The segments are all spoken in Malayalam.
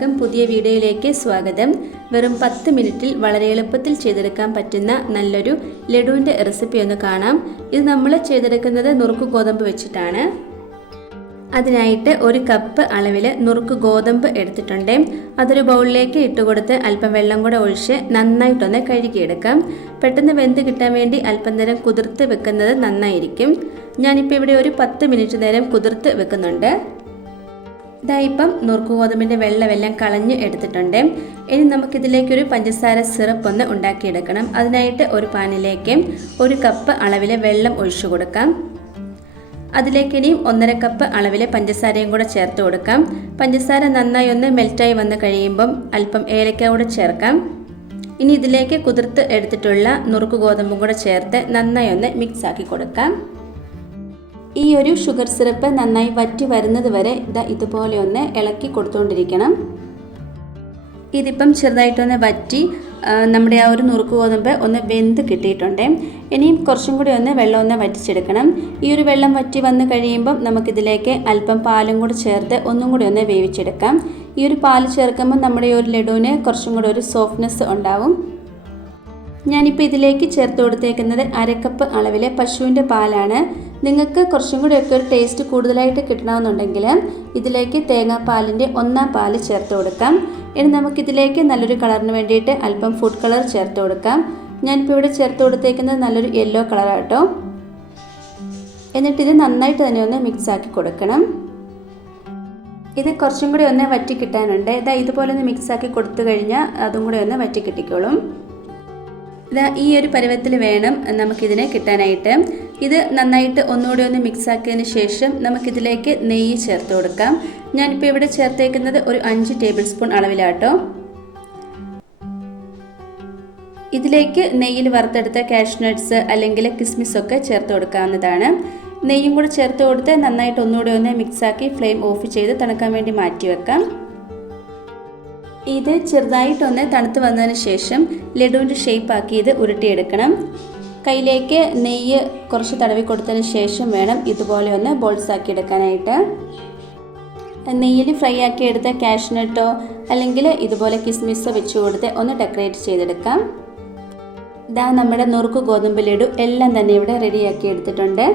എല്ലാവർക്കും പുതിയ വീഡിയോയിലേക്ക് സ്വാഗതം. വെറും 10 മിനിറ്റിൽ വളരെ എളുപ്പത്തിൽ ചെയ്തെടുക്കാൻ പറ്റുന്ന നല്ലൊരു ലഡുവിൻ്റെ റെസിപ്പി ഒന്ന് കാണാം. ഇത് നമ്മൾ ചെയ്തെടുക്കുന്നത് നുറുക്ക് ഗോതമ്പ് വെച്ചിട്ടാണ്. അതിനായിട്ട് 1 കപ്പ് അളവിൽ നുറുക്ക് ഗോതമ്പ് എടുത്തിട്ടുണ്ട്. അതൊരു ബൗളിലേക്ക് ഇട്ടുകൊടുത്ത് അല്പം വെള്ളം കൂടെ ഒഴിച്ച് നന്നായിട്ടൊന്ന് കഴുകിയെടുക്കാം. പെട്ടെന്ന് വെന്ത് കിട്ടാൻ വേണ്ടി അല്പം നേരം കുതിർത്ത് വെക്കുന്നത് നന്നായിരിക്കും. ഞാനിപ്പോൾ ഇവിടെ ഒരു 10 മിനിറ്റ് നേരം കുതിർത്ത് വെക്കുന്നുണ്ട്. ഇപ്പം നുറുക്ക് ഗോതമ്പിൻ്റെ വെള്ളമെല്ലാം കളഞ്ഞ് എടുത്തിട്ടുണ്ട്. ഇനി നമുക്കിതിലേക്കൊരു പഞ്ചസാര സിറപ്പ് ഒന്ന് ഉണ്ടാക്കിയെടുക്കണം. അതിനായിട്ട് ഒരു പാനിലേക്ക് 1 കപ്പ് അളവിലെ വെള്ളം ഒഴിച്ചു കൊടുക്കാം. അതിലേക്ക് ഇനിയും 1.5 കപ്പ് അളവിലെ പഞ്ചസാരയും കൂടെ ചേർത്ത് കൊടുക്കാം. പഞ്ചസാര നന്നായി ഒന്ന് മെൽറ്റായി വന്ന് കഴിയുമ്പം അല്പം ഏലക്ക കൂടെ ചേർക്കാം. ഇനി ഇതിലേക്ക് കുതിർത്ത് എടുത്തിട്ടുള്ള നുറുക്ക് ഗോതമ്പും കൂടെ ചേർത്ത് നന്നായി ഒന്ന് മിക്സ് ആക്കി കൊടുക്കാം. ഈ ഒരു ഷുഗർ സിറപ്പ് നന്നായി വറ്റി വരുന്നത് വരെ ഇതുപോലെ ഒന്ന് ഇളക്കി കൊടുത്തുകൊണ്ടിരിക്കണം. ഇതിപ്പം ചെറുതായിട്ടൊന്ന് വറ്റി നമ്മുടെ ആ ഒരു നുറുക്ക് ഗോതമ്പ് ഒന്ന് വെന്ത് കിട്ടിയിട്ടുണ്ട്. ഇനിയും കുറച്ചും കൂടി ഒന്ന് വെള്ളം ഒന്ന് വറ്റിച്ചെടുക്കണം. ഈ ഒരു വെള്ളം വറ്റി വന്ന് കഴിയുമ്പം നമുക്കിതിലേക്ക് അല്പം പാലും കൂടി ചേർത്ത് ഒന്നും കൂടി ഒന്ന് വേവിച്ചെടുക്കാം. ഈ ഒരു പാൽ ചേർക്കുമ്പോൾ നമ്മുടെ ഈ ഒരു ലഡുവിന് കുറച്ചും കൂടി ഒരു സോഫ്റ്റ്നെസ് ഉണ്ടാവും. ഞാനിപ്പോൾ ഇതിലേക്ക് ചേർത്ത് കൊടുത്തേക്കുന്നത് 1/2 കപ്പ് അളവിലെ പശുവിൻ്റെ പാലാണ്. നിങ്ങൾക്ക് കുറച്ചും കൂടിയൊക്കെ ഒരു ടേസ്റ്റ് കൂടുതലായിട്ട് കിട്ടണമെന്നുണ്ടെങ്കിൽ ഇതിലേക്ക് തേങ്ങാപ്പാലിൻ്റെ 1/4 പാല് ചേർത്ത് കൊടുക്കാം. ഇനി നമുക്കിതിലേക്ക് നല്ലൊരു കളറിന് വേണ്ടിയിട്ട് അല്പം ഫുഡ് കളർ ചേർത്ത് കൊടുക്കാം. ഞാനിപ്പോൾ ഇവിടെ ചേർത്ത് കൊടുത്തേക്കുന്നത് നല്ലൊരു യെല്ലോ കളറാട്ടോ. എന്നിട്ടിത് നന്നായിട്ട് തന്നെ ഒന്ന് മിക്സ് ആക്കി കൊടുക്കണം. ഇത് കുറച്ചും കൂടി ഒന്ന് വറ്റി കിട്ടാനുണ്ട്. ഇതുപോലെ ഒന്ന് മിക്സ് ആക്കി കൊടുത്തു കഴിഞ്ഞാൽ അതും കൂടി ഒന്ന് വറ്റി കിട്ടിക്കോളും. ഈ ഒരു പരുവത്തിൽ വേണം നമുക്കിതിനെ കിട്ടാനായിട്ട്. ഇത് നന്നായിട്ട് ഒന്നുകൂടി ഒന്ന് മിക്സ് ആക്കിയതിന് ശേഷം നമുക്കിതിലേക്ക് നെയ്യ് ചേർത്ത് കൊടുക്കാം. ഞാനിപ്പോൾ ഇവിടെ ചേർത്തേക്കുന്നത് ഒരു 5 ടേബിൾ സ്പൂൺ അളവിലാട്ടോ. ഇതിലേക്ക് നെയ്യിൽ വറുത്തെടുത്ത കാഷ്നട്ട്സ് അല്ലെങ്കിൽ കിസ്മിസ് ഒക്കെ ചേർത്ത് കൊടുക്കാവുന്നതാണ്. നെയ്യും കൂടെ ചേർത്ത് കൊടുത്ത് നന്നായിട്ട് ഒന്നുകൂടി ഒന്ന് മിക്സാക്കി ഫ്ലെയിം ഓഫ് ചെയ്ത് തണുക്കാൻ വേണ്ടി മാറ്റി വെക്കാം. ഇത് ചെറുതായിട്ടൊന്ന് തണുത്ത് വന്നതിന് ശേഷം ലഡുവിൻ്റെ ഷേപ്പാക്കി ഇത് ഉരുട്ടിയെടുക്കണം. കയ്യിലേക്ക് നെയ്യ് കുറച്ച് തടവി കൊടുത്തതിന് ശേഷം വേണം ഇതുപോലെ ഒന്ന് ബോൾസ് ആക്കി എടുക്കാനായിട്ട്. നെയ്യിൽ ഫ്രൈ ആക്കി എടുത്ത കാഷ്നട്ടോ അല്ലെങ്കിൽ ഇതുപോലെ കിസ്മിസോ വെച്ച് കൊടുത്ത് ഒന്ന് ഡെക്കറേറ്റ് ചെയ്തെടുക്കാം. നമ്മുടെ നുറുക്ക് ഗോതമ്പ് ലഡു എല്ലാം തന്നെ ഇവിടെ റെഡിയാക്കി എടുത്തിട്ടുണ്ട്.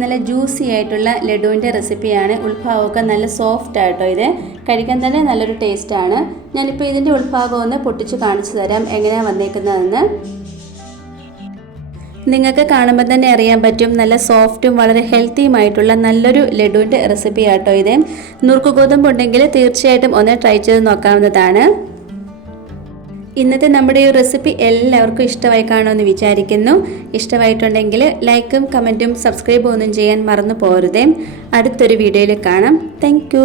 നല്ല ജ്യൂസി ആയിട്ടുള്ള ലഡുവിൻ്റെ റെസിപ്പിയാണ്. ഉൾഭാഗമൊക്കെ നല്ല സോഫ്റ്റ് ആയിട്ടോ. ഇത് കഴിക്കാൻ തന്നെ നല്ലൊരു ടേസ്റ്റാണ്. ഞാനിപ്പോൾ ഇതിൻ്റെ ഉൾഭാഗം ഒന്ന് പൊട്ടിച്ച് കാണിച്ചു തരാം എങ്ങനെയാണ് വന്നേക്കുന്നതെന്ന്. നിങ്ങൾക്ക് കാണുമ്പോൾ തന്നെ അറിയാൻ പറ്റും നല്ല സോഫ്റ്റും വളരെ ഹെൽത്തിയുമായിട്ടുള്ള നല്ലൊരു ലഡുവിൻ്റെ റെസിപ്പി ആട്ടോ ഇത്. നുറുക്ക് ഗോതമ്പ് ഉണ്ടെങ്കിൽ തീർച്ചയായിട്ടും ഒന്ന് ട്രൈ ചെയ്ത് നോക്കാവുന്നതാണ്. ഇന്നത്തെ നമ്മുടെ ഈ റെസിപ്പി എല്ലാവർക്കും ഇഷ്ടമായി കാണുമെന്ന് വിചാരിക്കുന്നു. ഇഷ്ടമായിട്ടുണ്ടെങ്കിൽ ലൈക്കും കമൻറ്റും സബ്സ്ക്രൈബും ഒന്നും ചെയ്യാൻ മറന്നു പോകരുതേ. അടുത്തൊരു വീഡിയോയിൽ കാണാം. താങ്ക്